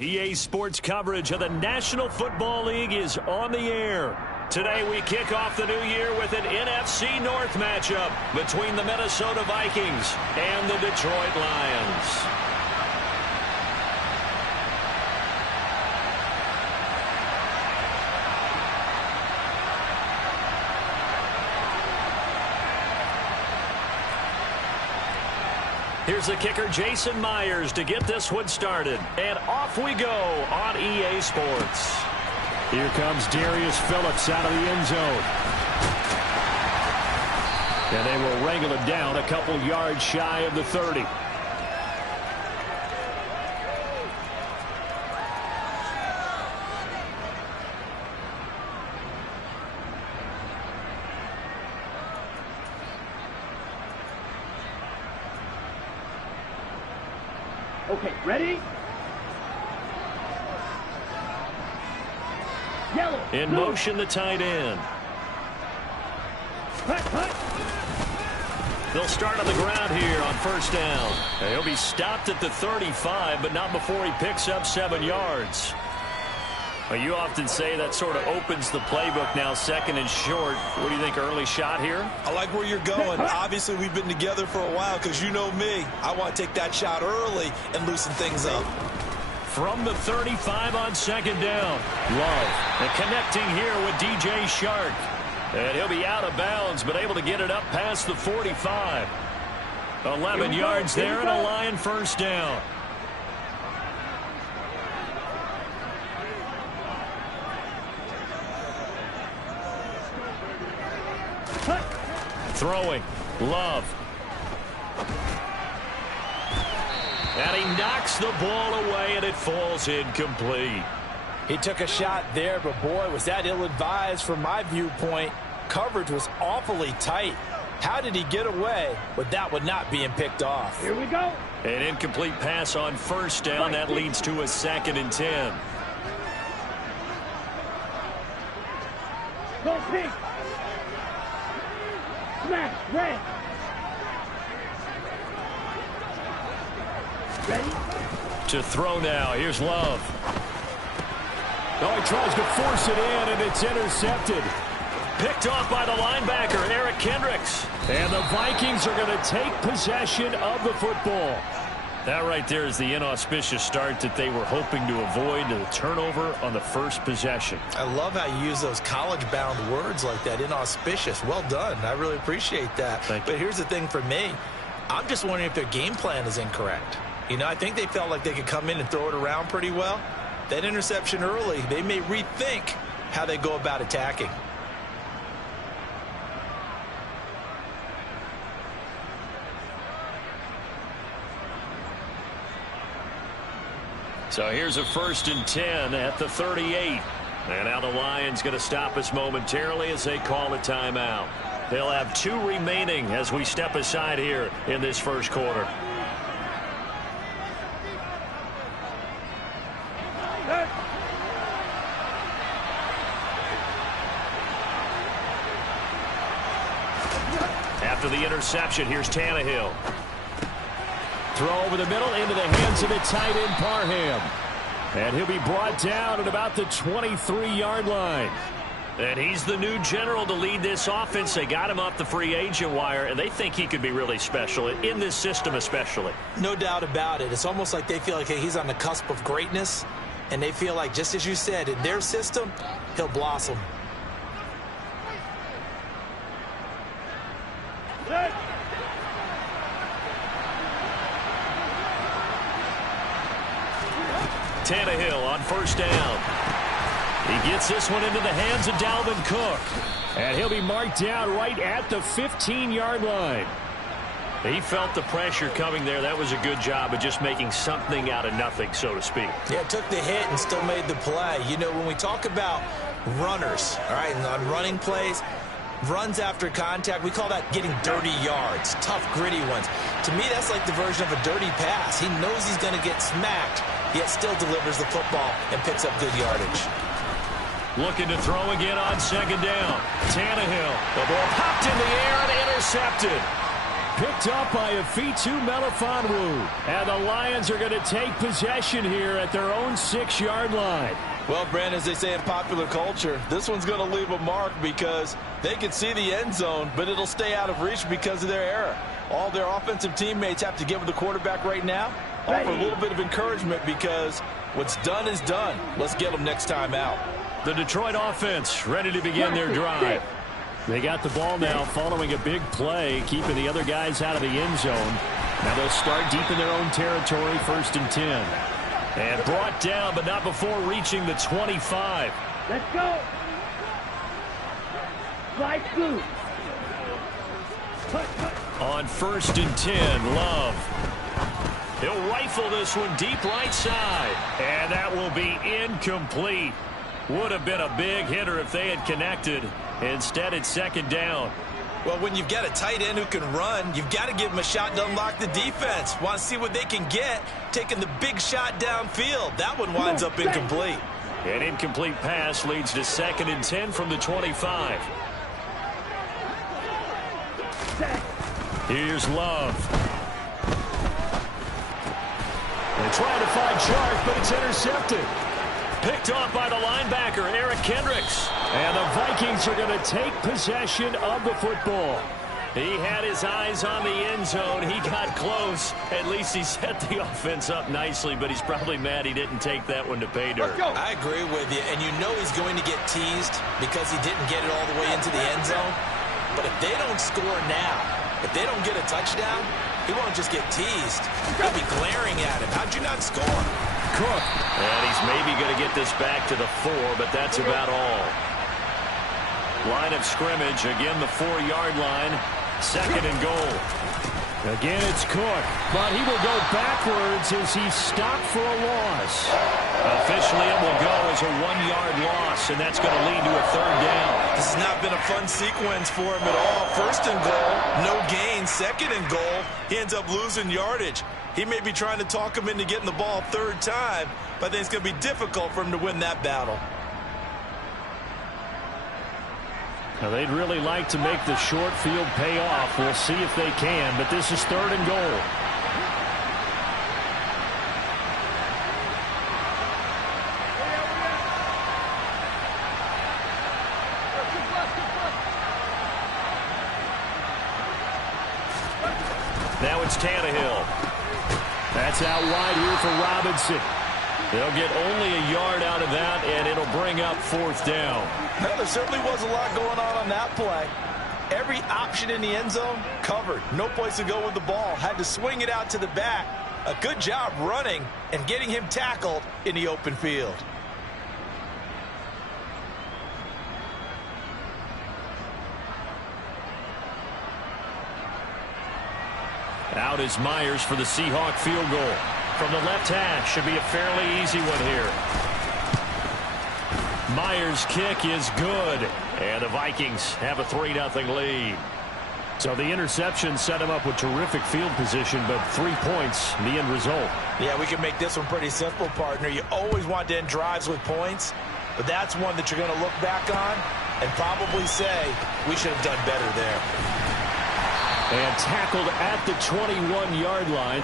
EA Sports coverage of the National Football League is on the air. Today we kick off the new year with an NFC North matchup between the Minnesota Vikings and the Detroit Lions. Here's the kicker, Jason Myers, to get this one started. And off we go on EA Sports. Here comes Darius Phillips out of the end zone. And they will wrangle it down a couple yards shy of the 30. Okay, ready? Yellow. In motion, the tight end. They'll start on the ground here on first down. He'll be stopped at the 35, but not before he picks up 7 yards. Well, you often say that sort of opens the playbook now, second and short. What do you think, early shot here? I like where you're going. Obviously, we've been together for a while because you know me. I want to take that shot early and loosen things up. From the 35 on second down. Love. And connecting here with DJ Shark. And he'll be out of bounds, but able to get it up past the 45. 11 yards there and a Lion first down. Throwing. Love. And he knocks the ball away, and it falls incomplete. He took a shot there, but boy, was that ill-advised from my viewpoint. Coverage was awfully tight. How did he get away with that one not being picked off? Here we go. An incomplete pass on first down. That leads to a 2nd and 10. Go pink. Smash, red. Ready? To throw now. Here's Love. Oh, he tries to force it in, and it's intercepted. Picked off by the linebacker, Eric Kendricks. And the Vikings are going to take possession of the football. That right there is the inauspicious start that they were hoping to avoid, the turnover on the first possession. I love how you use those college-bound words like that, inauspicious. Well done. I really appreciate that. Thank you. But here's the thing for me. I'm just wondering if their game plan is incorrect. You know, I think they felt like they could come in and throw it around pretty well. That interception early, they may rethink how they go about attacking. So here's a 1st and 10 at the 38. And now the Lions going to stop us momentarily as they call a timeout. They'll have 2 remaining as we step aside here in this first quarter. After the interception, here's Tannehill. Throw over the middle into the hands of the tight end, Parham. And he'll be brought down at about the 23-yard line. And he's the new general to lead this offense. They got him off the free agent wire, and they think he could be really special, in this system especially. No doubt about it. It's almost like they feel like he's on the cusp of greatness, and they feel like, just as you said, in their system, he'll blossom. Tannehill on first down. He gets this one into the hands of Dalvin Cook. And he'll be marked down right at the 15-yard line. He felt the pressure coming there. That was a good job of just making something out of nothing, so to speak. Yeah, took the hit and still made the play. You know, when we talk about runners, all right, and on running plays, runs after contact, we call that getting dirty yards, tough, gritty ones. To me, that's like the version of a dirty pass. He knows he's going to get smacked, yet still delivers the football and picks up good yardage. Looking to throw again on second down. Tannehill. The ball popped in the air and intercepted. picked up by Afitu Melifonwu. And the Lions are going to take possession here at their own 6-yard line. Well, Brandon, as they say in popular culture, this one's going to leave a mark because they can see the end zone, but it'll stay out of reach because of their error. All their offensive teammates have to give the quarterback right now offer a little bit of encouragement because what's done is done. Let's get them next time out. The Detroit offense ready to begin their drive. They got the ball now following a big play, keeping the other guys out of the end zone. Now they'll start deep in their own territory, 1st and 10. And brought down, but not before reaching the 25. Let's go. Slide through. On 1st and 10, Love. He'll rifle this one deep right side. And that will be incomplete. Would have been a big hitter if they had connected. Instead, it's 2nd down. Well, when you've got a tight end who can run, you've got to give him a shot to unlock the defense. Want to see what they can get, taking the big shot downfield. That one winds up incomplete. An incomplete pass leads to 2nd and 10 from the 25. Here's Love. They're trying to find Chark, but it's intercepted. Picked off by the linebacker, Eric Kendricks. And the Vikings are going to take possession of the football. He had his eyes on the end zone. He got close. At least he set the offense up nicely, but he's probably mad he didn't take that one to pay dirt. I agree with you, and you know he's going to get teased because he didn't get it all the way into the end zone. But if they don't score now, if they don't get a touchdown, he won't just get teased. He'll be glaring at him. How'd you not score? Cook. And he's maybe going to get this back to the 4, but that's about all. Line of scrimmage, again the 4-yard line. 2nd and goal. Again, it's Cook, but he will go backwards as he's stopped for a loss. Officially, it will go as a 1-yard loss, and that's going to lead to a 3rd down. This has not been a fun sequence for him at all. 1st and goal, no gain. 2nd and goal, he ends up losing yardage. He may be trying to talk him into getting the ball 3rd time, but I think it's going to be difficult for him to win that battle. Now, they'd really like to make the short field pay off. We'll see if they can, but this is 3rd and goal. Now it's Tannehill. That's out wide here for Robinson. They'll get only a yard out of that, and it'll bring up 4th down. Well, there certainly was a lot going on that play. Every option in the end zone covered. No place to go with the ball. Had to swing it out to the back. A good job running and getting him tackled in the open field. Out is Myers for the Seahawk field goal. From the left hash, should be a fairly easy one here. Myers' kick is good. And the Vikings have a 3-0 lead. So the interception set him up with terrific field position, but 3 points, the end result. Yeah, we can make this one pretty simple, partner. You always want to end drives with points, but that's one that you're going to look back on and probably say, we should have done better there. And tackled at the 21-yard line.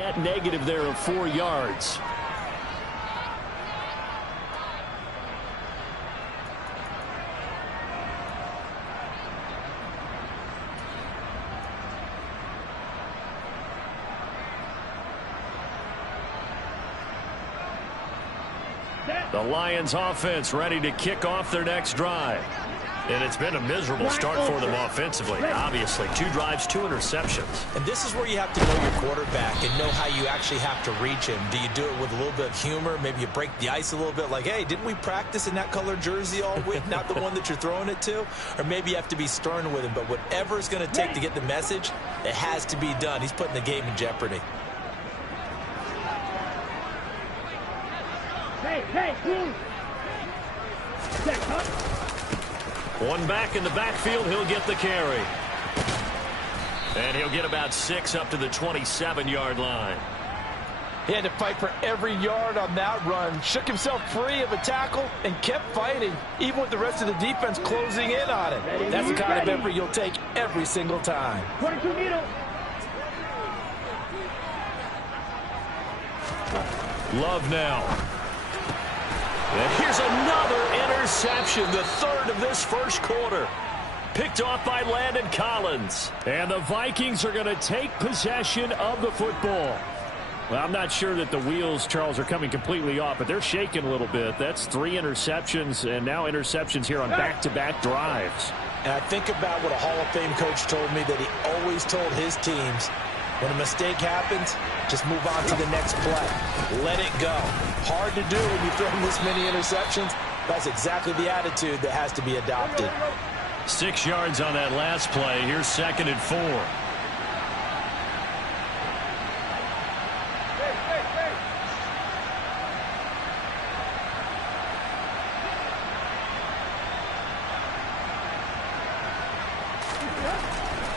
net negative there of 4 yards. The Lions offense ready to kick off their next drive. And it's been a miserable start for them offensively. Obviously, 2 drives, 2 interceptions. And this is where you have to know your quarterback and know how you actually have to reach him. Do you do it with a little bit of humor? Maybe you break the ice a little bit like, hey, didn't we practice in that color jersey all week, not the one that you're throwing it to? Or maybe you have to be stern with him. But whatever it's going to take to get the message, it has to be done. He's putting the game in jeopardy. Hey, move. One back in the backfield, he'll get the carry. And he'll get about 6 up to the 27-yard line. He had to fight for every yard on that run. Shook himself free of a tackle and kept fighting, even with the rest of the defense closing in on him. That's the kind of effort you'll take every single time. 22 needle. Love now. And here's another interception, the 3rd of this first quarter. Picked off by Landon Collins. And the Vikings are going to take possession of the football. Well, I'm not sure that the wheels, Charles, are coming completely off, but they're shaking a little bit. That's 3 interceptions, and now interceptions here on back-to-back drives. And I think about what a Hall of Fame coach told me, that he always told his teams, when a mistake happens, just move on to the next play. Let it go. Hard to do when you throw this many interceptions. That's exactly the attitude that has to be adopted. 6 yards on that last play. Here's 2nd and 4.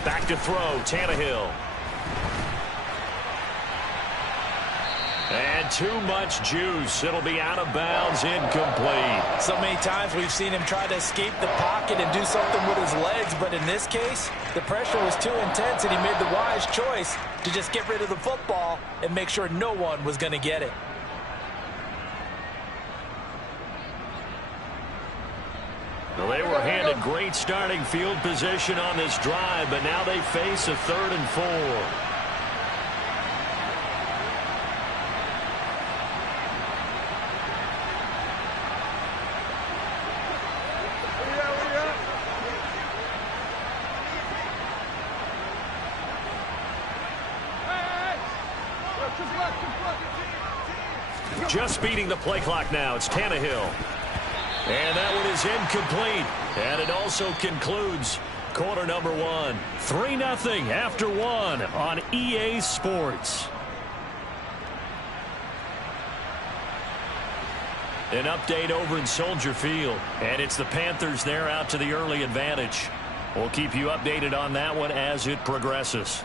Back to throw, Tannehill. And too much juice. It'll be out of bounds, incomplete. So many times we've seen him try to escape the pocket and do something with his legs, but in this case, the pressure was too intense, and he made the wise choice to just get rid of the football and make sure no one was going to get it. Well, they were handed great starting field position on this drive, but now they face a 3rd and 4. Just beating the play clock now. It's Tannehill. And that one is incomplete. And it also concludes quarter number 1. 3-0 after 1 on EA Sports. An update over in Soldier Field. And it's the Panthers there out to the early advantage. We'll keep you updated on that one as it progresses.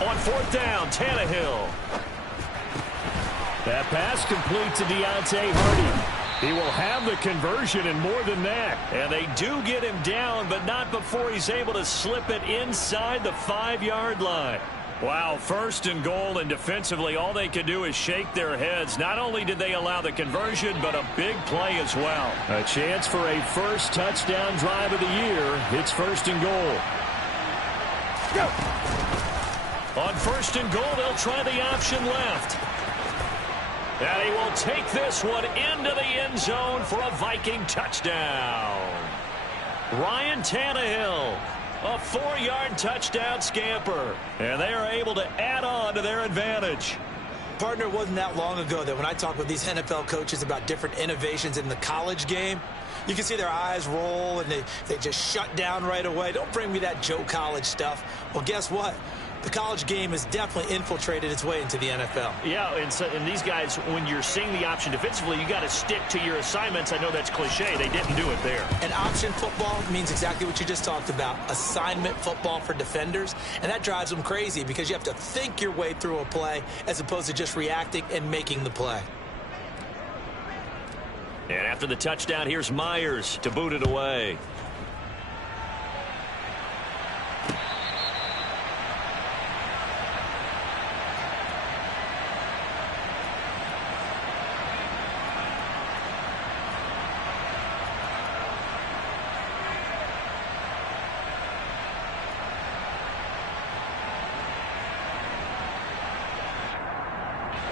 On 4th down, Tannehill. That pass complete to Deontay Hardy. He will have the conversion and more than that. And they do get him down, but not before he's able to slip it inside the 5-yard line. Wow, 1st and goal, and defensively all they can do is shake their heads. Not only did they allow the conversion, but a big play as well. A chance for a first touchdown drive of the year. It's 1st and goal. Go! On 1st and goal, they'll try the option left. And he will take this one into the end zone for a Viking touchdown. Ryan Tannehill, a 4-yard touchdown scamper. And they are able to add on to their advantage. Partner, it wasn't that long ago that when I talk with these NFL coaches about different innovations in the college game, you can see their eyes roll and they just shut down right away. Don't bring me that Joe College stuff. Well, guess what? the college game has definitely infiltrated its way into the NFL. Yeah, and these guys, when you're seeing the option defensively, you got to stick to your assignments. I know that's cliche. They didn't do it there. And option football means exactly what you just talked about, assignment football for defenders, and that drives them crazy because you have to think your way through a play as opposed to just reacting and making the play. And after the touchdown, here's Myers to boot it away.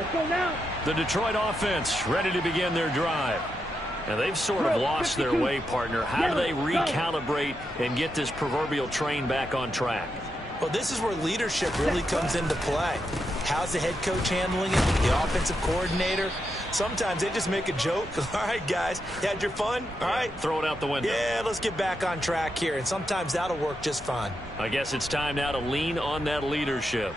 Let's go now. The Detroit offense ready to begin their drive. And they've sort of lost their way, partner. How do they recalibrate and get this proverbial train back on track? Well, this is where leadership really comes into play. How's the head coach handling it? The offensive coordinator? Sometimes they just make a joke. All right, guys, you had your fun? All right. Throw it out the window. Yeah, let's get back on track here. And sometimes that'll work just fine. I guess it's time now to lean on that leadership.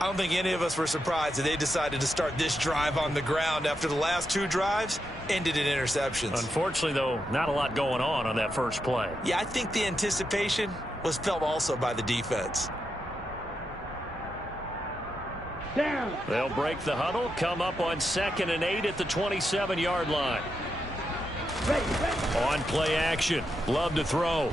I don't think any of us were surprised that they decided to start this drive on the ground after the last two drives ended in interceptions. Unfortunately, though, not a lot going on that first play. Yeah, I think the anticipation was felt also by the defense. Down. They'll break the huddle, come up on 2nd and 8 at the 27-yard line. Ready, ready. On play action. Love to throw.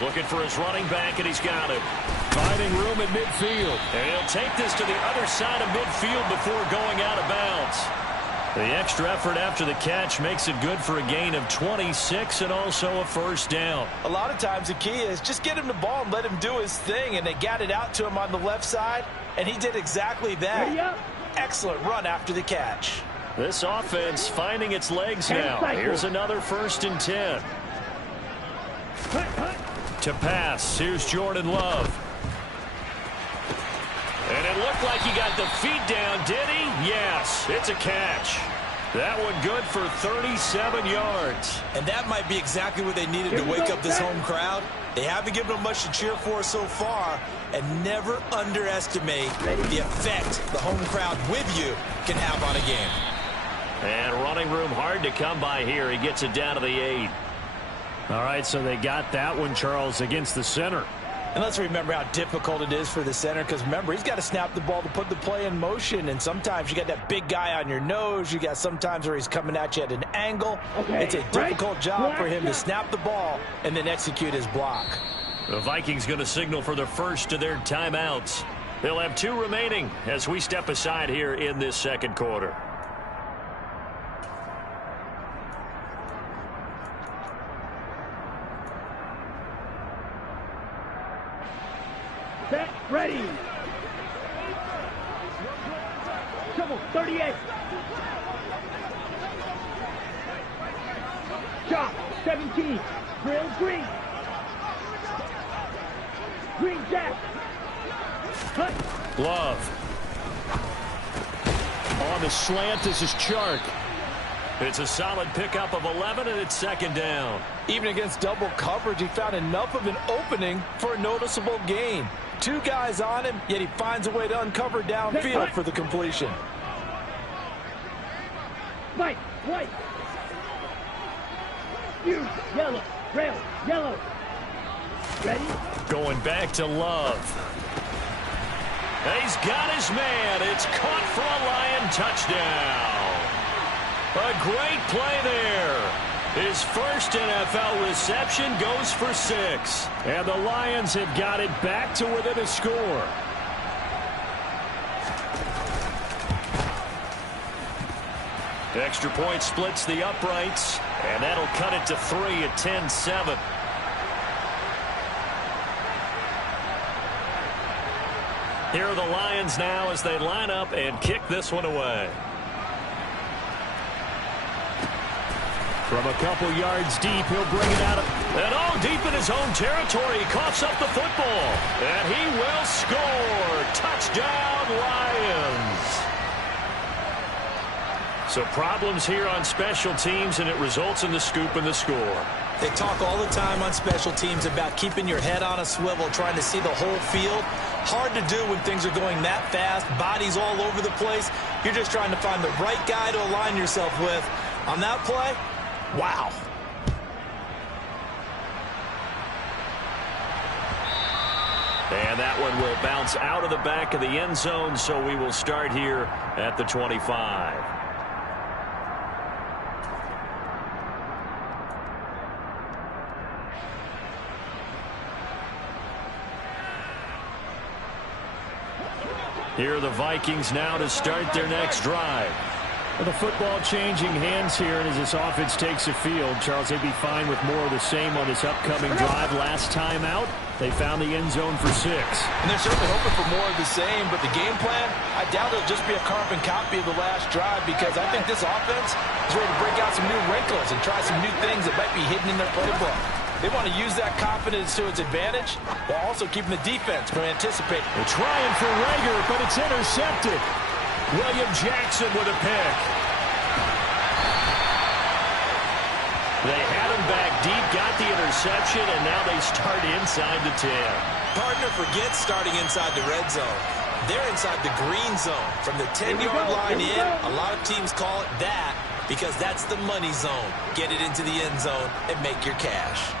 Looking for his running back, and he's got it. Finding room at midfield. And he'll take this to the other side of midfield before going out of bounds. The extra effort after the catch makes it good for a gain of 26 and also a first down. A lot of times the key is just get him the ball and let him do his thing, and they got it out to him on the left side, and he did exactly Ready that. up. Excellent run after the catch. This offense finding its legs now. Here's another 1st and 10. Hut, hut. To pass, here's Jordan Love. And it looked like he got the feet down, did he? Yes, it's a catch. That one good for 37 yards. And that might be exactly what they needed to wake up this home crowd. They haven't given them much to cheer for so far, and never underestimate the effect the home crowd with you can have on a game. And running room hard to come by here. He gets it down to the 8. All right, so they got that one, Charles, against the center. And let's remember how difficult it is for the center, because remember, he's got to snap the ball to put the play in motion, and sometimes you got that big guy on your nose. You got sometimes where he's coming at you at an angle. Okay, it's a difficult job for him to snap the ball and then execute his block. The Vikings going to signal for the first of their timeouts. They'll have 2 remaining as we step aside here in this second quarter. Set, ready. Double, 38. Shot, 17. Drill, green. Green jack. Hut. Love. On the slant, this is Chark. It's a solid pickup of 11, and it's 2nd down. Even against double coverage, he found enough of an opening for a noticeable gain. 2 guys on him, yet he finds a way to uncover downfield for the completion. White, white. You, yellow, rail, yellow. Ready? Going back to Love. He's got his man. It's caught for a Lion touchdown. A great play there. His first NFL reception goes for 6. And the Lions have got it back to within a score. Extra point splits the uprights, and that'll cut it to 3 at 10-7. Here are the Lions now as they line up and kick this one away. From a couple yards deep, he'll bring it out. And all deep in his own territory, he coughs up the football. And he will score. Touchdown, Lions. So problems here on special teams, and it results in the scoop and the score. They talk all the time on special teams about keeping your head on a swivel, trying to see the whole field. Hard to do when things are going that fast, bodies all over the place. You're just trying to find the right guy to align yourself with. On that play, wow. And that one will bounce out of the back of the end zone, so we will start here at the 25. Here are the Vikings now to start their next drive. Well, the football changing hands here, and as this offense takes the field, Charles, they'd be fine with more of the same on this upcoming drive. Last time out, they found the end zone for 6. And they're certainly hoping for more of the same, but the game plan, I doubt it'll just be a carbon copy of the last drive, because I think this offense is ready to break out some new wrinkles and try some new things that might be hidden in their playbook. They want to use that confidence to its advantage while also keeping the defense from anticipating. They're trying for Rager, but it's intercepted. William Jackson with a pick. They had him back deep, got the interception, and now they start inside the 10. Partner forgets starting inside the red zone. They're inside the green zone. From the 10-yard line in, a lot of teams call it that because that's the money zone. Get it into the end zone and make your cash.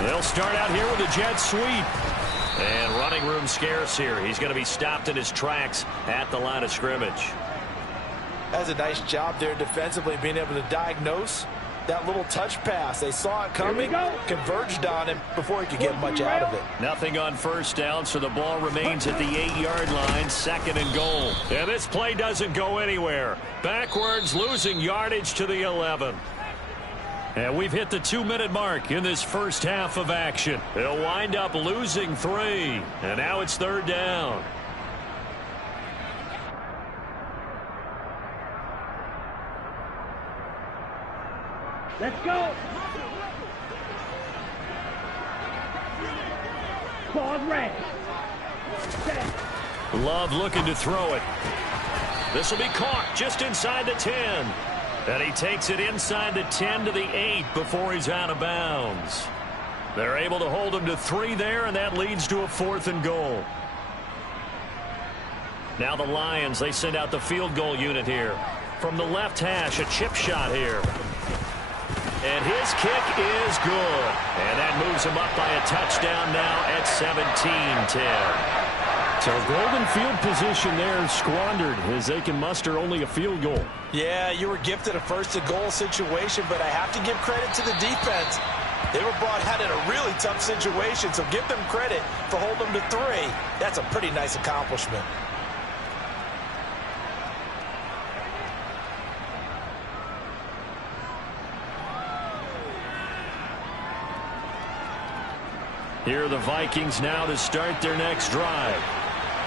They'll start out here with a jet sweep. And running room scarce here. He's going to be stopped in his tracks at the line of scrimmage. That's a nice job there defensively, being able to diagnose that little touch pass. They saw it coming, converged on him before he could get much out of it. Nothing on first down, so the ball remains at the 8-yard line, 2nd and goal. And this play doesn't go anywhere. Backwards, losing yardage to the 11. And we've hit the 2-minute mark in this first half of action. They'll wind up losing 3. And now it's 3rd down. Let's go. Pause red. Love looking to throw it. This will be caught just inside the 10. And he takes it inside the 10 to the 8 before he's out of bounds. They're able to hold him to 3 there, and that leads to a 4th and goal. Now the Lions, they send out the field goal unit here. From the left hash, a chip shot here. And his kick is good. And that moves him up by a touchdown now at 17-10. So golden field position there squandered as they can muster only a field goal. Yeah, you were gifted a 1st-and-goal situation, but I have to give credit to the defense. They were brought out in a really tough situation, so give them credit for holding them to 3. That's a pretty nice accomplishment. Here are the Vikings now to start their next drive.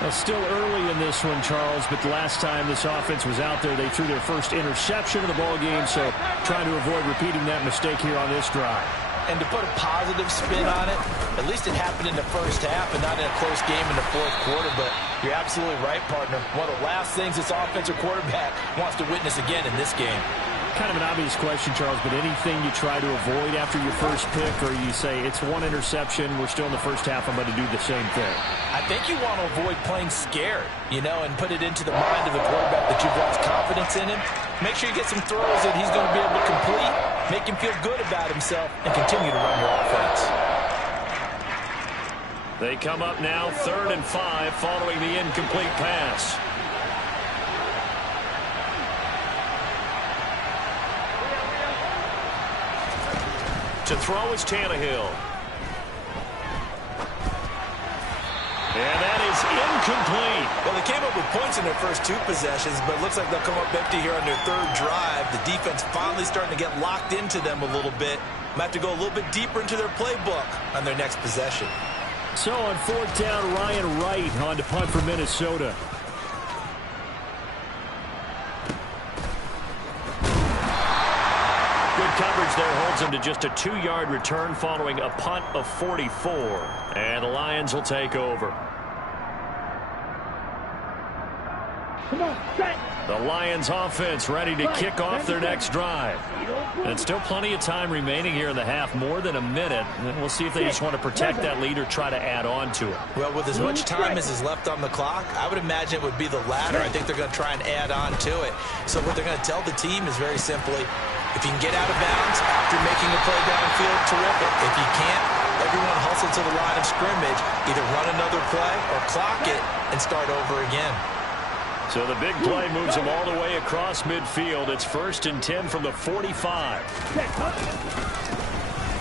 Well, still early in this one, Charles, but the last time this offense was out there, they threw their first interception of the ball game, so trying to avoid repeating that mistake here on this drive. And to put a positive spin on it, at least it happened in the first half and not in a close game in the 4th quarter, but you're absolutely right, partner. One of the last things this offensive quarterback wants to witness again in this game. Kind of an obvious question, Charles, but anything you try to avoid after your first pick, or you say it's 1 interception, we're still in the first half, I'm going to do the same thing? I think you want to avoid playing scared, and put it into the mind of the quarterback that you've lost confidence in him. Make sure you get some throws that he's going to be able to complete, make him feel good about himself, and continue to run your offense. They come up now 3rd and 5 following the incomplete pass. To throw is Tannehill. And that is incomplete. Well, they came up with points in their first 2 possessions, but it looks like they'll come up empty here on their 3rd drive. The defense finally starting to get locked into them a little bit. Might have to go a little bit deeper into their playbook on their next possession. So on 4th down, Ryan Wright on to punt for Minnesota. Coverage there holds him to just a 2-yard return following a punt of 44. And the Lions will take over. Come on, set. The Lions offense ready to kick off their next drive. And still plenty of time remaining here in the half, more than a minute. And we'll see if they just want to protect that lead or try to add on to it. Well, with as much time as is left on the clock, I would imagine it would be the latter. I think they're going to try and add on to it. So what they're going to tell the team is very simply, if you can get out of bounds after making a play downfield, terrific. If you can't, everyone hustle to the line of scrimmage, either run another play or clock it and start over again. So the big play moves them all the way across midfield. It's 1st and 10 from the 45.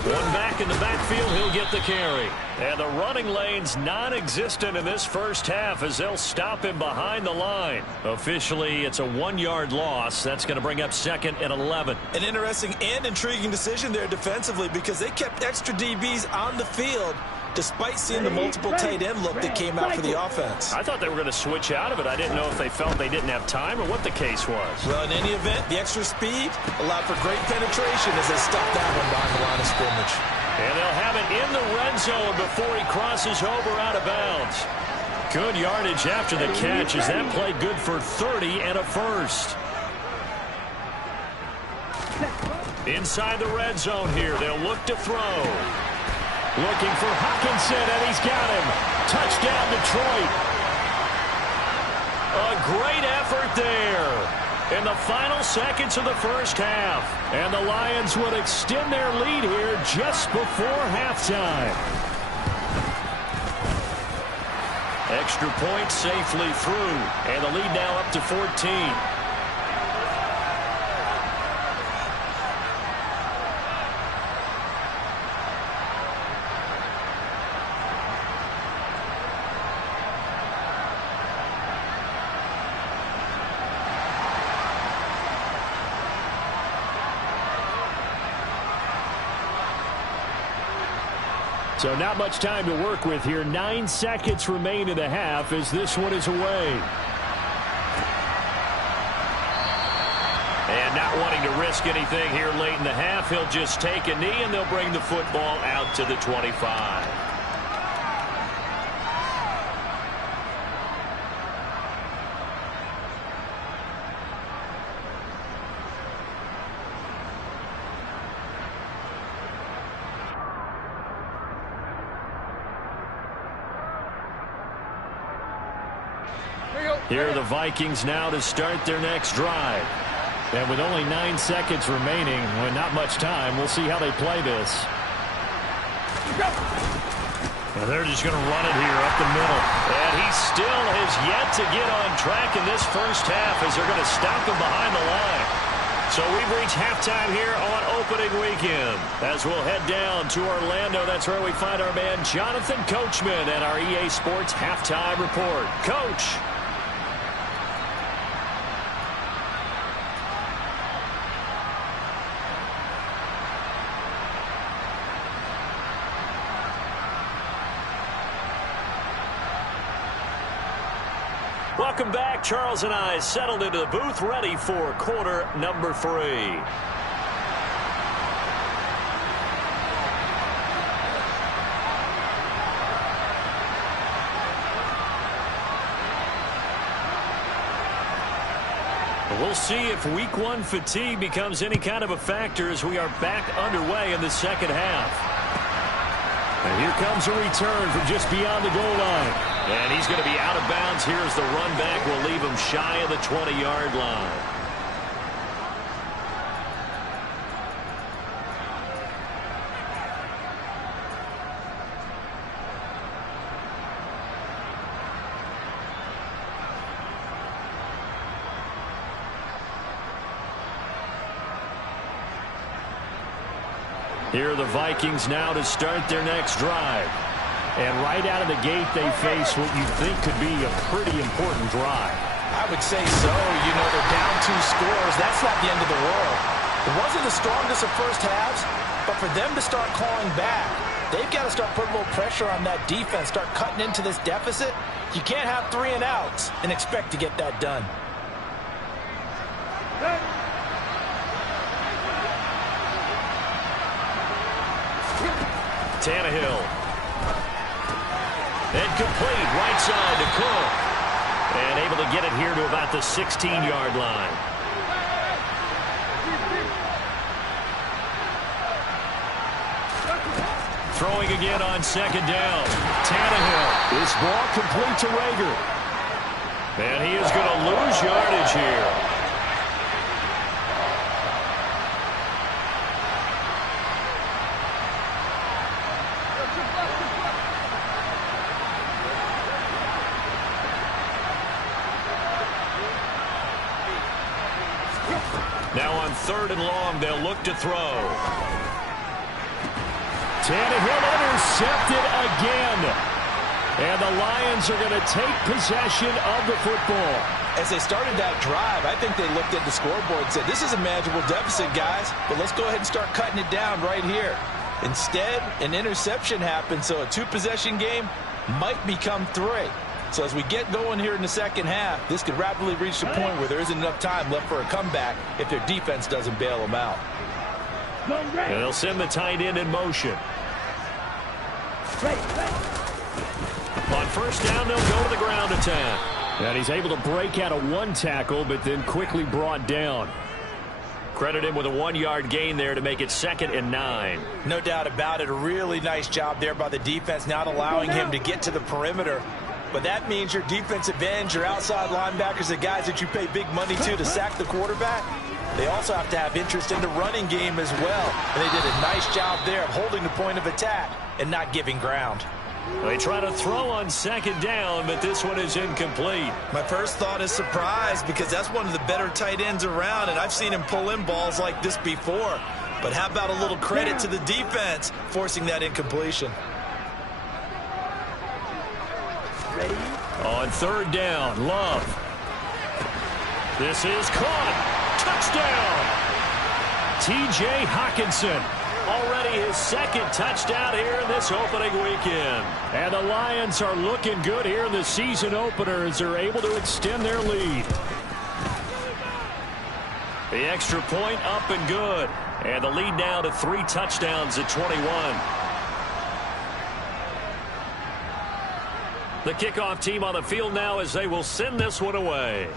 One back in the backfield, he'll get the carry. And the running lane's non-existent in this first half as they'll stop him behind the line. Officially, it's a 1-yard loss. That's going to bring up 2nd and 11. An interesting and intriguing decision there defensively because they kept extra DBs on the field despite seeing the multiple tight end look that came out for the offense. I thought they were going to switch out of it. I didn't know if they felt they didn't have time or what the case was. Well, in any event, the extra speed allowed for great penetration as they stuffed that one behind the line of scrimmage. And they'll have it in the red zone before he crosses over out of bounds. Good yardage after the catch as that play good for 30 and a first. Inside the red zone here, they'll look to throw. Looking for Hockenson, and he's got him. Touchdown, Detroit. A great effort there in the final seconds of the first half. And the Lions would extend their lead here just before halftime. Extra point safely through, and the lead now up to 14. So not much time to work with here. 9 seconds remain in the half as this one is away. And not wanting to risk anything here late in the half, he'll just take a knee and they'll bring the football out to the 25. Here are the Vikings now to start their next drive. And with only 9 seconds remaining, well, not much time, we'll see how they play this. And they're just going to run it here up the middle. And he still has yet to get on track in this first half as they're going to stop him behind the line. So we've reached halftime here on opening weekend. As we'll head down to Orlando, that's where we find our man Jonathan Coachman and our EA Sports Halftime Report. Coach. Welcome back. Charles and I settled into the booth, ready for quarter number 3. We'll see if week 1 fatigue becomes any kind of a factor as we are back underway in the second half. And here comes a return from just beyond the goal line. And he's going to be out of bounds here as the run back will leave him shy of the 20-yard line. Here are the Vikings now to start their next drive. And right out of the gate, they face what you think could be a pretty important drive. I would say so. You know, they're down 2 scores. That's not the end of the world. It wasn't the strongest of first halves, but for them to start clawing back, they've got to start putting a little pressure on that defense, start cutting into this deficit. You can't have 3 and outs and expect to get that done. Tannehill. And complete right side to Cook. And able to get it here to about the 16-yard line. Throwing again on second down. Tannehill. This ball complete to Rager. And he is going to lose yardage here. Now on 3rd and long, they'll look to throw. Tannehill intercepted again. And the Lions are going to take possession of the football. As they started that drive, I think they looked at the scoreboard and said, this is a manageable deficit, guys, but let's go ahead and start cutting it down right here. Instead, an interception happened, so a 2-possession game might become 3. So as we get going here in the second half, this could rapidly reach the point where there isn't enough time left for a comeback if their defense doesn't bail them out. And they'll send the tight end in motion. On first down, they'll go to the ground attack. And he's able to break out of 1 tackle, but then quickly brought down. Credit him with a 1-yard gain there to make it 2nd and 9. No doubt about it. A really nice job there by the defense, not allowing him to get to the perimeter. But that means your defensive ends, your outside linebackers, the guys that you pay big money to sack the quarterback, they also have to have interest in the running game as well. And they did a nice job there of holding the point of attack and not giving ground. They try to throw on 2nd down, but this one is incomplete. My first thought is surprise, because that's one of the better tight ends around, and I've seen him pull in balls like this before. But how about a little credit to the defense forcing that incompletion? On 3rd down, Love. This is caught. Touchdown! T.J. Hockenson. Already his 2nd touchdown here in this opening weekend. And the Lions are looking good here in the season opener as they're able to extend their lead. The extra point up and good. And the lead now to 3 touchdowns at 21. The kickoff team on the field now as they will send this one away.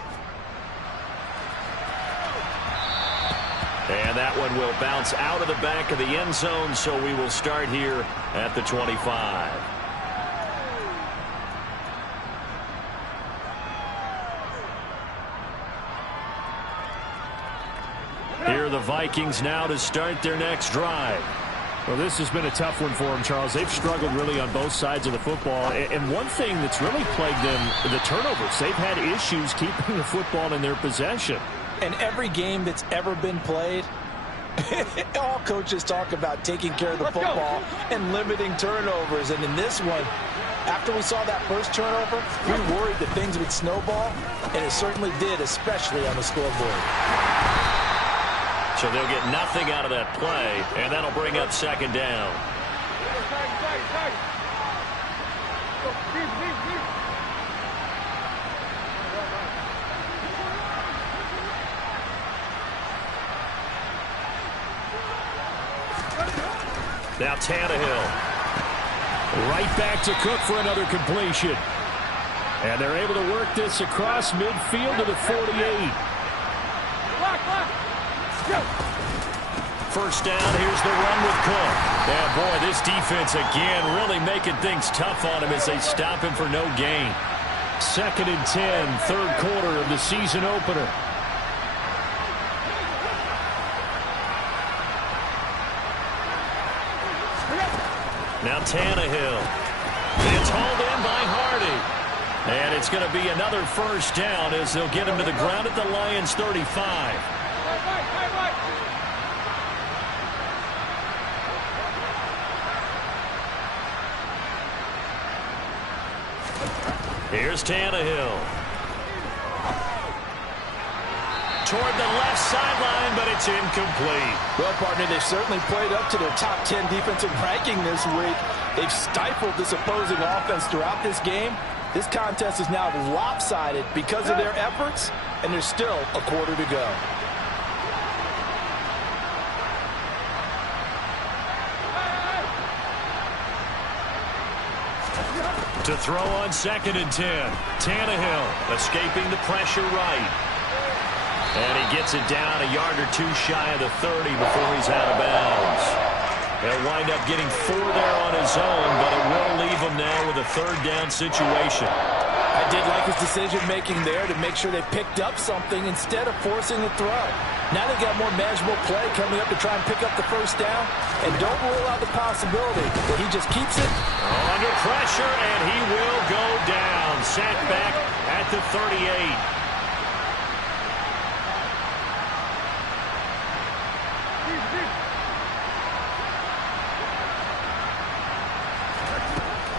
And that one will bounce out of the back of the end zone, so we will start here at the 25. Here are the Vikings now to start their next drive. Well, this has been a tough one for them, Charles. They've struggled really on both sides of the football. And one thing that's really plagued them, the turnovers. They've had issues keeping the football in their possession. And every game that's ever been played, all coaches talk about taking care of the football and limiting turnovers. And in this one, after we saw that first turnover, we worried that things would snowball, and it certainly did, especially on the scoreboard. So they'll get nothing out of that play, and that'll bring up 2nd down. Now Tannehill. Right back to Cook for another completion. And they're able to work this across midfield to the 48. First down, here's the run with Cook. Yeah, boy, this defense again really making things tough on him as they stop him for no gain. 2nd and 10, 3rd quarter of the season opener. Now Tannehill. It's hauled in by Hardy. And it's going to be another first down as they'll get him to the ground at the Lions' 35. Here's Tannehill. Toward the left sideline, but it's incomplete. Well, partner, they've certainly played up to their top 10 defensive ranking this week. They've stifled this opposing offense throughout this game. This contest is now lopsided because of their efforts, and there's still a quarter to go. To throw on 2nd and 10. Tannehill escaping the pressure right. And he gets it down a yard or two shy of the 30 before he's out of bounds. He'll wind up getting 4 there on his own, but it will leave him now with a 3rd down situation. I did like his decision-making there to make sure they picked up something instead of forcing the throw. Now they got more manageable play coming up to try and pick up the 1st down. And don't rule out the possibility that he just keeps it. Under pressure, and he will go down. Sacked back at the 38.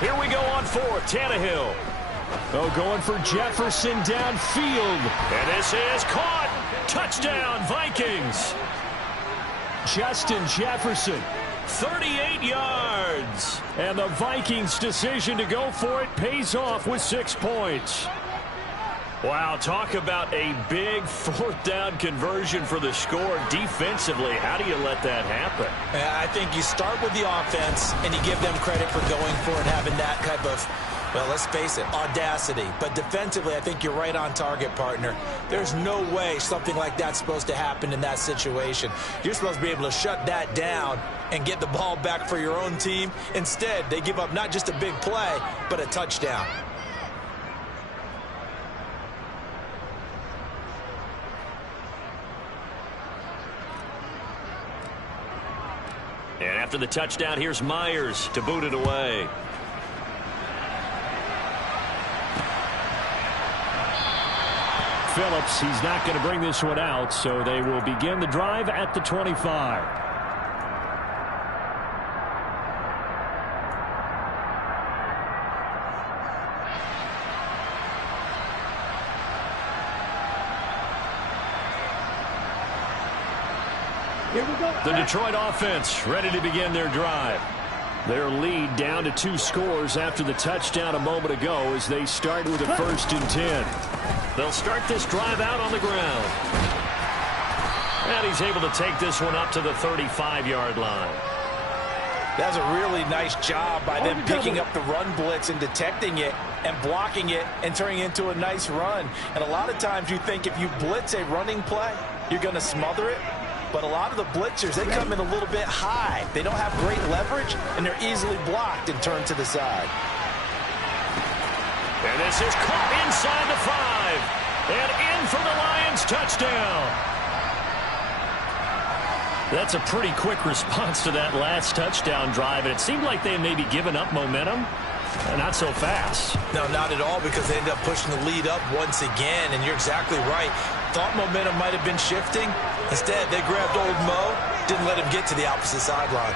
Here we go on 4th. Tannehill. Oh, going for Jefferson downfield. And this is caught. Touchdown, Vikings. Justin Jefferson, 38 yards. And the Vikings' decision to go for it pays off with 6 points. Wow, talk about a big 4th down conversion for the score. Defensively, how do you let that happen? I think you start with the offense, and you give them credit for going for it, having that type of, well, let's face it, audacity. But defensively, I think you're right on target, partner. There's no way something like that's supposed to happen in that situation. You're supposed to be able to shut that down and get the ball back for your own team. Instead, they give up not just a big play, but a touchdown. And after the touchdown, here's Myers to boot it away. Phillips, he's not going to bring this one out, so they will begin the drive at the 25. The Detroit offense ready to begin their drive. Their lead down to 2 scores after the touchdown a moment ago as they start with a 1st and 10. They'll start this drive out on the ground. And he's able to take this one up to the 35-yard line. That's a really nice job by them picking up the run blitz and detecting it and blocking it and turning it into a nice run. And a lot of times you think if you blitz a running play, you're going to smother it. But a lot of the blitzers, they come in a little bit high. They don't have great leverage, and they're easily blocked and turned to the side. And this is caught inside the 5. And in for the Lions touchdown. That's a pretty quick response to that last touchdown drive. And it seemed like they had maybe given up momentum. Not so fast. No, not at all, because they ended up pushing the lead up once again. And you're exactly right. Thought momentum might have been shifting. Instead, they grabbed old Mo, didn't let him get to the opposite sideline.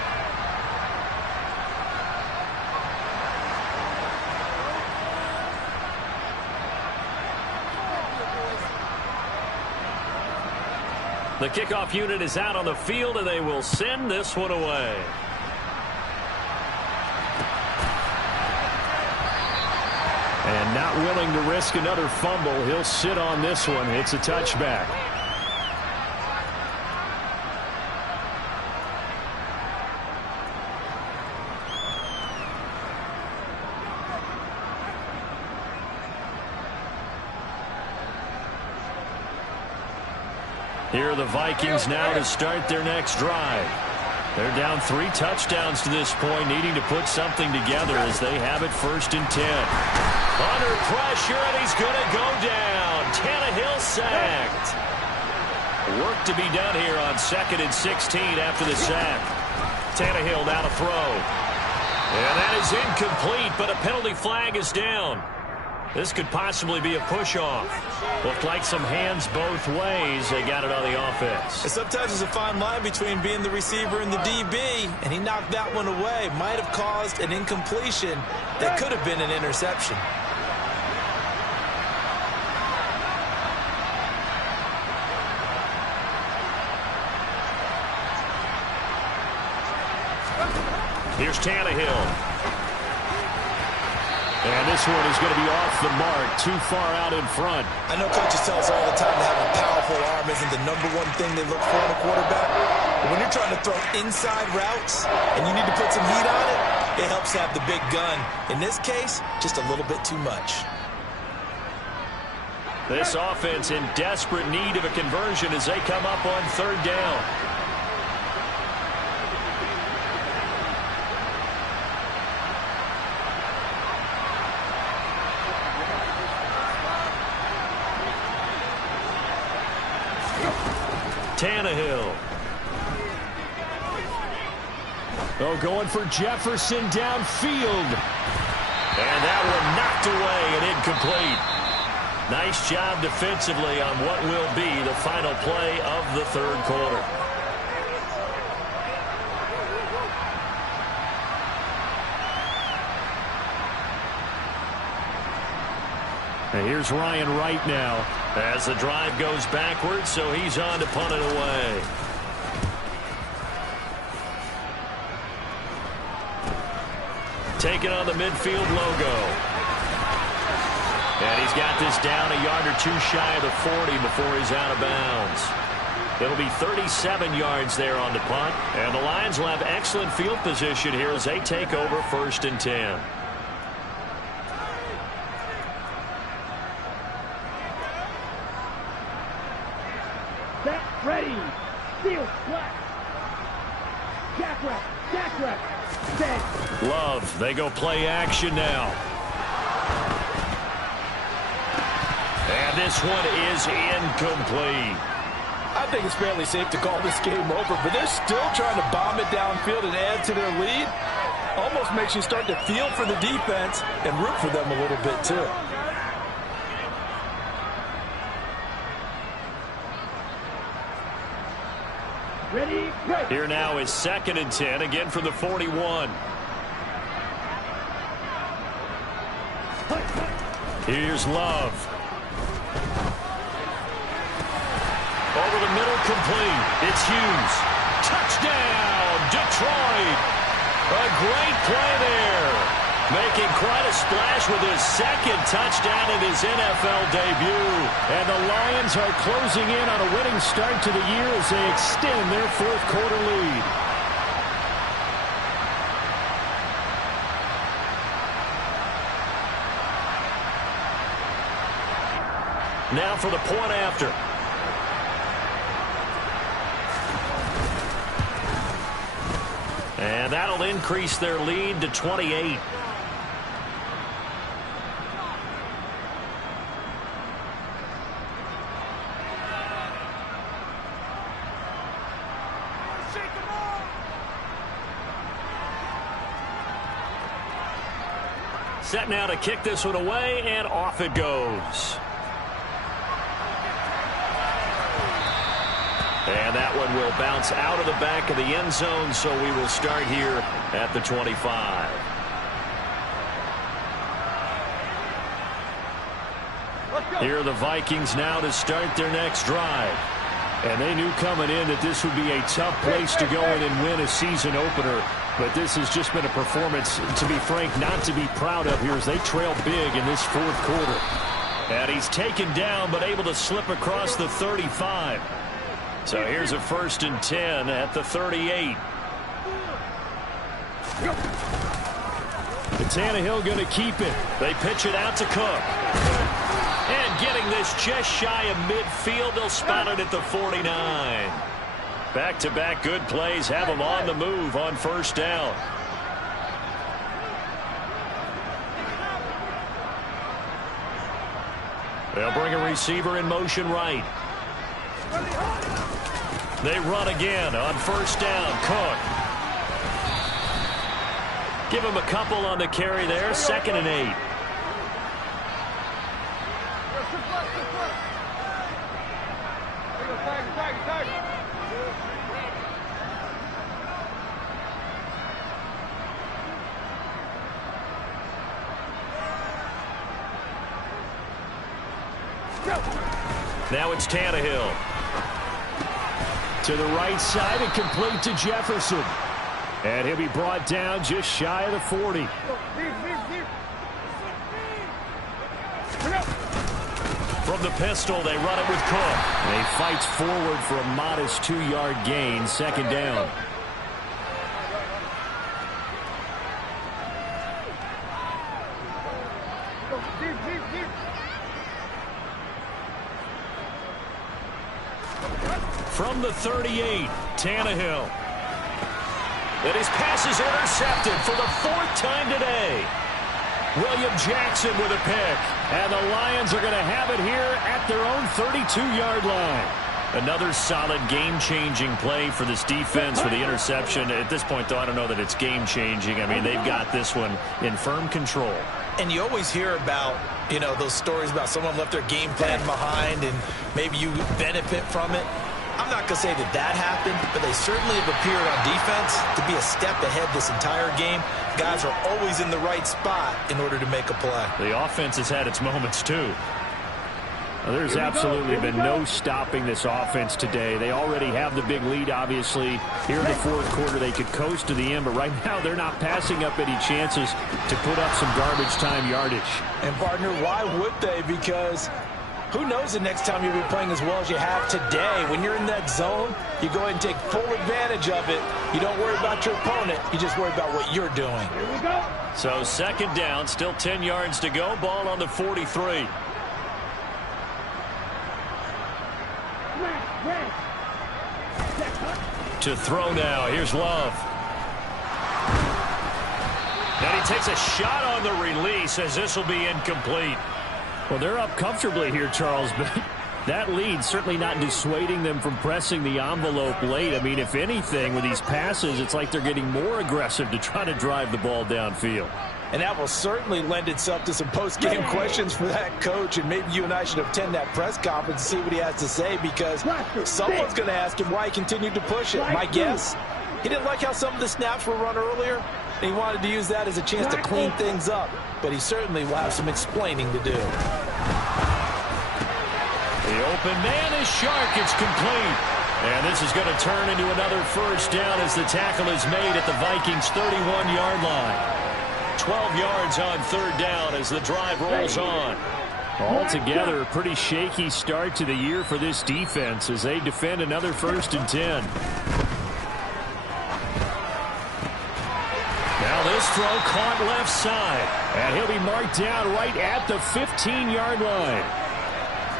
The kickoff unit is out on the field, and they will send this one away. And not willing to risk another fumble, he'll sit on this one. It's a touchback. Here are the Vikings now to start their next drive. They're down 3 touchdowns to this point, needing to put something together as they have it 1st and 10. Under pressure, and he's going to go down. Tannehill sacked. Work to be done here on 2nd and 16 after the sack. Tannehill now to throw. And that is incomplete, but a penalty flag is down. This could possibly be a push-off. Looked like some hands both ways. They got it on the offense. And sometimes there's a fine line between being the receiver and the DB, and he knocked that one away. Might have caused an incompletion that could have been an interception. Here's Tannehill. And this one is going to be off the mark, too far out in front. I know coaches tell us all the time to have a powerful arm isn't the #1 thing they look for in a quarterback. But when you're trying to throw inside routes and you need to put some heat on it, It helps have the big gun. In this case, just a little bit too much. This offense in desperate need of a conversion as they come up on third down. Tannehill. Oh, going for Jefferson downfield. And that one knocked away and incomplete. Nice job defensively on what will be the final play of the third quarter. And here's Ryan Wright now. As the drive goes backwards, so he's on to punt it away. Taking on the midfield logo. And he's got this down a yard or two shy of the 40 before he's out of bounds. It'll be 37 yards there on the punt. And the Lions will have excellent field position here as they take over 1st and 10. Set, ready, seal, flat. Jack rep, set. Love, they go play action now. And this one is incomplete. I think it's fairly safe to call this game over, but they're still trying to bomb it downfield and add to their lead. Almost makes you start to feel for the defense and root for them a little bit, too. Ready, break. Here now is 2nd and 10, again from the 41. Here's Love. Over the middle, complete. It's Hughes. Touchdown, Detroit. A great play there. Making quite a splash with his 2nd touchdown in his NFL debut. And the Lions are closing in on a winning start to the year as they extend their 4th quarter lead. Now for the point after. And that'll increase their lead to 28. Set now to kick this one away, and off it goes. And that one will bounce out of the back of the end zone, so we will start here at the 25. Here are the Vikings now to start their next drive. And they knew coming in that this would be a tough place to go in and win a season opener. But this has just been a performance, to be frank, not to be proud of here as they trail big in this 4th quarter. And he's taken down but able to slip across the 35. So here's a 1st and 10 at the 38. The Tannehill going to keep it. They pitch it out to Cook. And getting this just shy of midfield, they'll spot it at the 49. Back-to-back good plays have them on the move on 1st down. They'll bring a receiver in motion right. They run again on 1st down. Cook. Give him a couple on the carry there. 2nd and 8. Now it's Tannehill. To the right side and complete to Jefferson. And he'll be brought down just shy of the 40. From the pistol, they run it with Cook. And he fights forward for a modest 2-yard gain, 2nd down. From the 38, Tannehill. And his pass is intercepted for the 4th time today. William Jackson with a pick. And the Lions are going to have it here at their own 32-yard line. Another solid game-changing play for this defense for the interception. At this point, though, I don't know that it's game-changing. I mean, they've got this one in firm control. And you always hear about, those stories about someone left their game plan behind and maybe you benefit from it. I'm not going to say that happened, but they certainly have appeared on defense to be a step ahead this entire game. Guys are always in the right spot in order to make a play. The offense has had its moments, too. Well, there's absolutely been no stopping this offense today. They already have the big lead, obviously. Here in the 4th quarter, they could coast to the end, but right now they're not passing up any chances to put up some garbage time yardage. And, partner, why would they? Because who knows the next time you'll be playing as well as you have today. When you're in that zone, you go ahead and take full advantage of it. You don't worry about your opponent. You just worry about what you're doing. Here we go. So 2nd down, still 10 yards to go. Ball on the 43. To throw now. Here's Love. And he takes a shot on the release as this will be incomplete. Well, they're up comfortably here, Charles, but that lead certainly not dissuading them from pressing the envelope late. I mean, if anything, with these passes, it's like they're getting more aggressive to try to drive the ball downfield. And that will certainly lend itself to some post-game questions for that coach. And maybe you and I should attend that press conference and see what he has to say, because someone's going to ask him why he continued to push it. My guess, he didn't like how some of the snaps were run earlier, and he wanted to use that as a chance to clean things up. But he certainly will have some explaining to do. The open man is Shark. It's complete. And this is going to turn into another 1st down as the tackle is made at the Vikings' 31-yard line. 12 yards on 3rd down as the drive rolls on. Altogether, a pretty shaky start to the year for this defense as they defend another 1st and 10. Now this throw caught left side. And he'll be marked down right at the 15-yard line.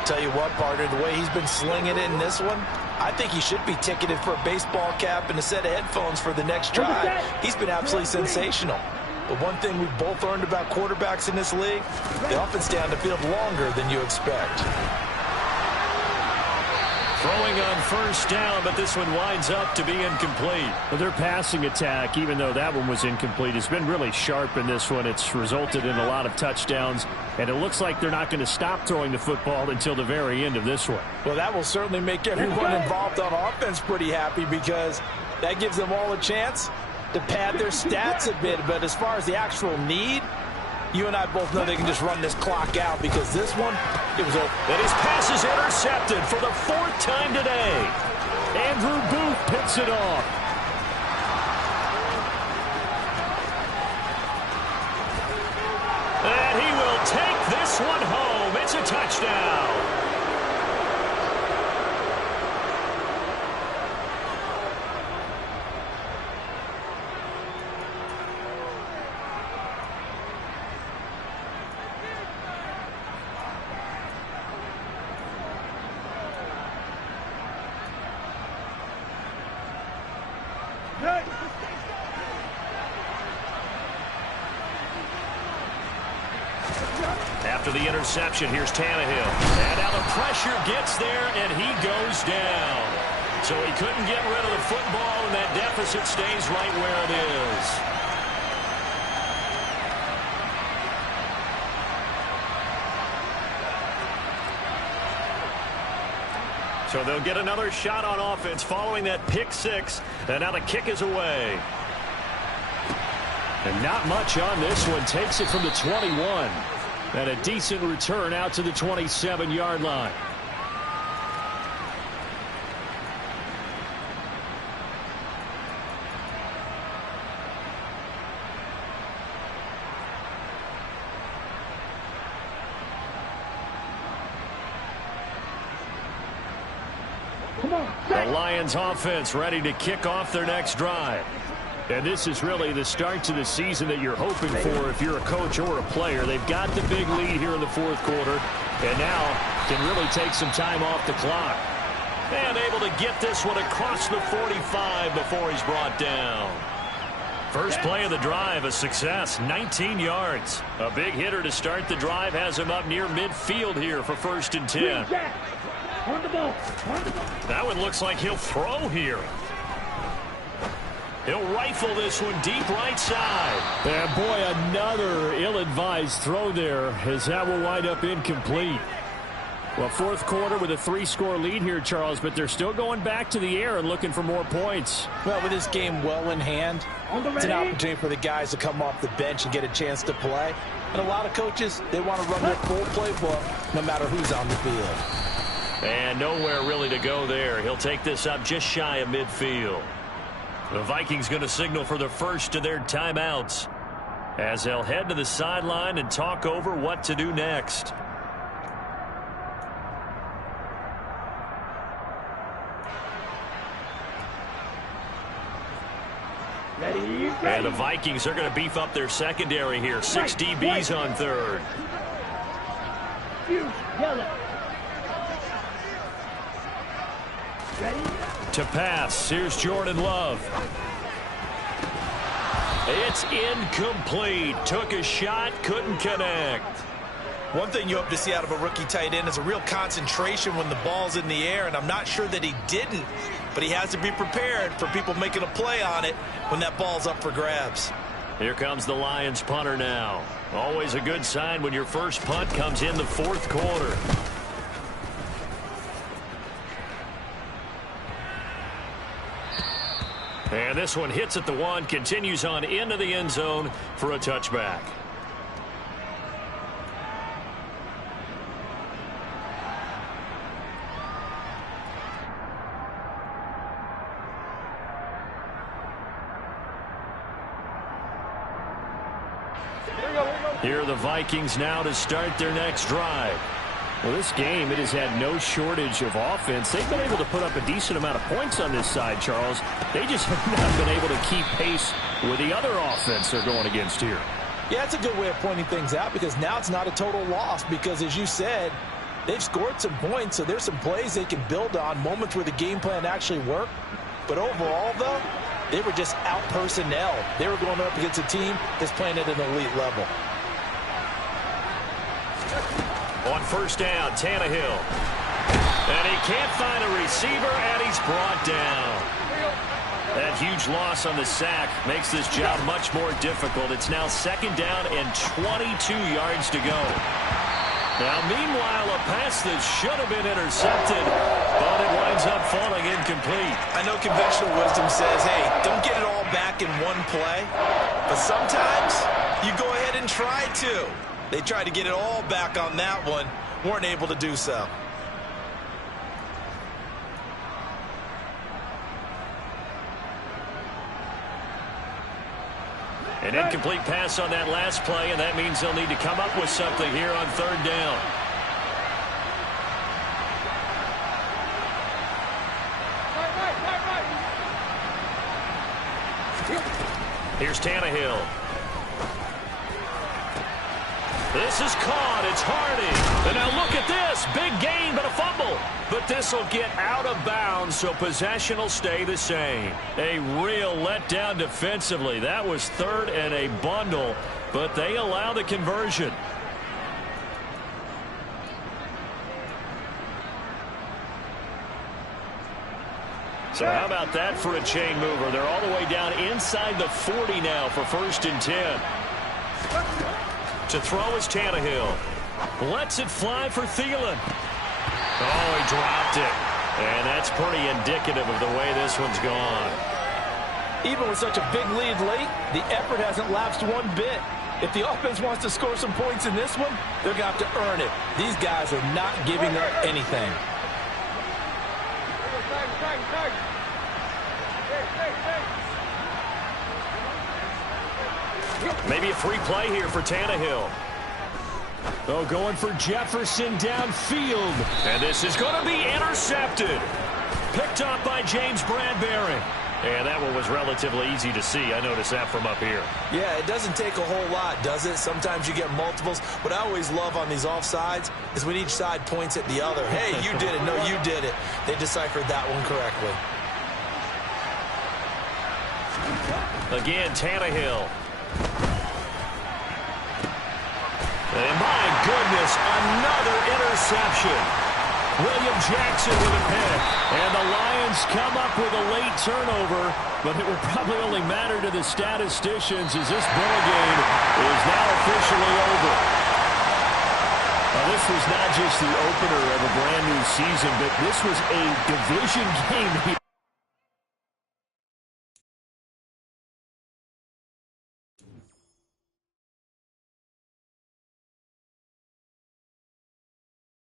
Tell you what, partner, the way he's been slinging it in this one, I think he should be ticketed for a baseball cap and a set of headphones for the next drive. He's been absolutely sensational. But one thing we've both learned about quarterbacks in this league, they often stay on the field longer than you expect. Throwing on 1st down, but this one winds up to be incomplete. Well, their passing attack, even though that one was incomplete, has been really sharp in this one. It's resulted in a lot of touchdowns, and it looks like they're not going to stop throwing the football until the very end of this one. Well, that will certainly make everyone involved on offense pretty happy, because that gives them all a chance to pad their stats a bit. But as far as the actual need, you and I both know they can just run this clock out, because this one, it was over. And his pass is intercepted for the 4th time today. Andrew Booth picks it off. And he will take this one home. It's a touchdown. After the interception, here's Tannehill. And now the pressure gets there, and he goes down. So he couldn't get rid of the football, and that deficit stays right where it is. So they'll get another shot on offense following that pick 6. And now the kick is away. And not much on this one. Takes it from the 21. And a decent return out to the 27-yard line. The Lions offense ready to kick off their next drive. And this is really the start to the season that you're hoping for if you're a coach or a player. They've got the big lead here in the fourth quarter, and now can really take some time off the clock. And able to get this one across the 45 before he's brought down. First play of the drive, a success, 19 yards. A big hitter to start the drive has him up near midfield here for 1st and 10. On the ball. That one looks like he'll throw here. He'll rifle this one deep right side. And boy, another ill-advised throw there as that will wind up incomplete. Well, fourth quarter with a 3-score lead here, Charles, but they're still going back to the air and looking for more points. Well, with this game well in hand, it's an opportunity for the guys to come off the bench and get a chance to play. And a lot of coaches, they want to run their full playbook no matter who's on the field. And nowhere really to go there. He'll take this up just shy of midfield. The Vikings going to signal for the first of their timeouts as they'll head to the sideline and talk over what to do next. And the Vikings are going to beef up their secondary here. 6 DBs on third. To pass, here's Jordan Love. It's incomplete. Took a shot, couldn't connect. One thing you hope to see out of a rookie tight end is a real concentration when the ball's in the air, and I'm not sure that he didn't, but he has to be prepared for people making a play on it when that ball's up for grabs. Here comes the Lions punter now. Always a good sign when your first punt comes in the fourth quarter. And this one hits at the 1, continues on into the end zone for a touchback. Here are the Vikings now to start their next drive. Well, this game, it has had no shortage of offense. They've been able to put up a decent amount of points on this side, Charles. They just have not been able to keep pace with the other offense they're going against here. Yeah, it's a good way of pointing things out because now it's not a total loss because, as you said, they've scored some points, so there's some plays they can build on, moments where the game plan actually worked. But overall, though, they were just out personnel. They were going up against a team that's playing at an elite level. On first down, Tannehill. And he can't find a receiver, and he's brought down. That huge loss on the sack makes this job much more difficult. It's now 2nd down and 22 yards to go. Now, meanwhile, a pass that should have been intercepted, but it winds up falling incomplete. I know conventional wisdom says, hey, don't get it all back in one play. But sometimes you go ahead and try to. They tried to get it all back on that one, weren't able to do so. An incomplete pass on that last play, and that means they'll need to come up with something here on 3rd down. Here's Tannehill. This is caught. It's Hardy. And now look at this. Big gain, but a fumble. But this will get out of bounds, so possession will stay the same. A real letdown defensively. That was 3rd and a bundle, but they allow the conversion. So how about that for a chain mover? They're all the way down inside the 40 now for 1st and 10. To throw is Tannehill. Lets it fly for Thielen. Oh, he dropped it. And that's pretty indicative of the way this one's gone. Even with such a big lead late, the effort hasn't lapsed one bit. If the offense wants to score some points in this one, they're going to have to earn it. These guys are not giving up anything. Maybe a free play here for Tannehill. Oh, going for Jefferson downfield. And this is going to be intercepted. Picked up by James Bradbury. And that one was relatively easy to see. I noticed that from up here. Yeah, it doesn't take a whole lot, does it? Sometimes you get multiples. What I always love on these offsides is when each side points at the other. Hey, you did it. No, you did it. They deciphered that one correctly. Again, Tannehill. And my goodness, another interception. William Jackson with a pick. And the Lions come up with a late turnover, but it will probably only matter to the statisticians as this ball game is now officially over. Now, this was not just the opener of a brand new season, but this was a division game.